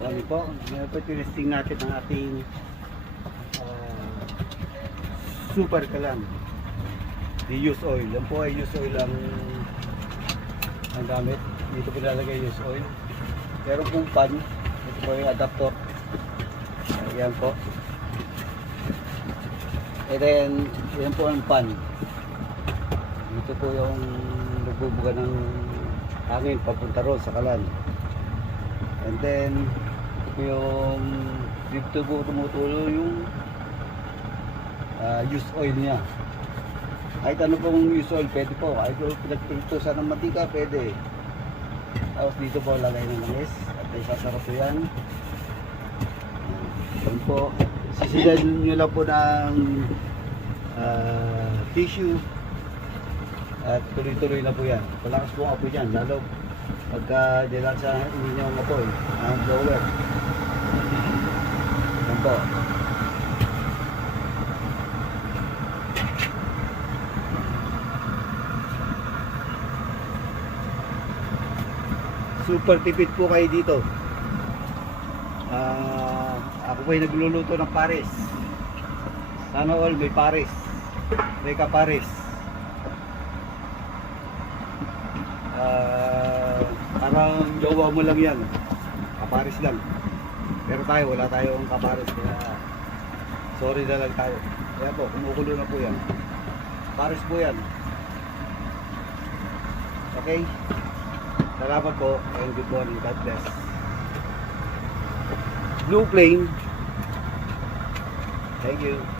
Marami po. Ngayon po tinesting natin ang ating super kalan. The use oil. Yan po ay use oil ang gamit. Dito po lalagay use oil. Pero kung pan, ito po yung adapter. Ayan po. And then, yan po ang pan. Ito po yung nagbubuga ng hangin papunta roon sa kalan. And then, ito po yung dito po tumutulo yung use oil niya. Kahit ano pong use oil, pwede po. Kahit po pinagpintusan ng matika, pwede. Tapos dito po lagay ng langis. At may sasarap po yan. Yan po. Sisilan nyo lang po ng tissue. At tuloy-tuloy na po yan. Palakas po ang apoy dyan. Lalo pagka dilan sa inyong apoy, ang blower. Yan po. Super tipid po kayo dito. Ako po ay nagluluto ng pares. Sana all may pares. May kapares. Parang jowa mo lang yan. Kapares lang. Pero tayo, wala tayong kapares. Kaya sorry na lang tayo. Kaya po, kumukulo na po yan. Pares po yan. Okay? Salamat po and good morning. God bless. Blue Flame. Thank you.